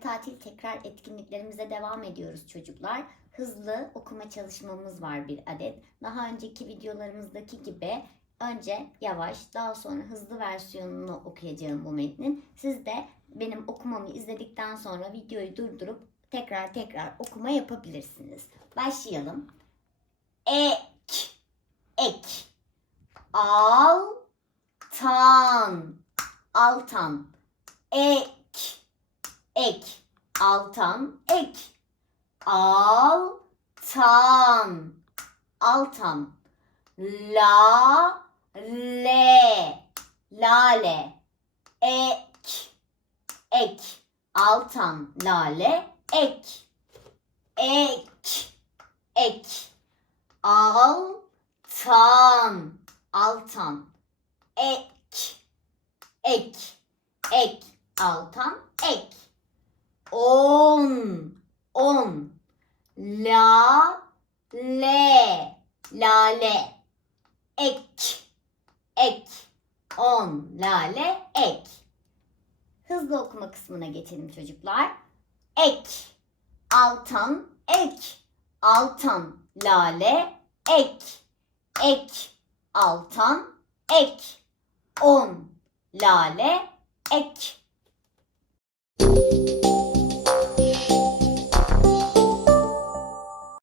tatil tekrar etkinliklerimize devam ediyoruz çocuklar. Hızlı okuma çalışmamız var bir adet. Daha önceki videolarımızdaki gibi önce yavaş daha sonra hızlı versiyonunu okuyacağım bu metnin. Siz de benim okumamı izledikten sonra videoyu durdurup tekrar tekrar okuma yapabilirsiniz. Başlayalım. Ek, ek, altan, altan, ek, ek, altan, ek, altan, altan, la, le, lale, ek, ek, altan, lale, ek, ek, ek, altan, altan, ek, ek, ek, altan, ek, on, on, la, le, lale, ek, ek, on, lale, ek. Hızlı okuma kısmına geçelim çocuklar. Ek, altan, ek, altan, lale, ek, ek, altan, ek, on, lale, ek.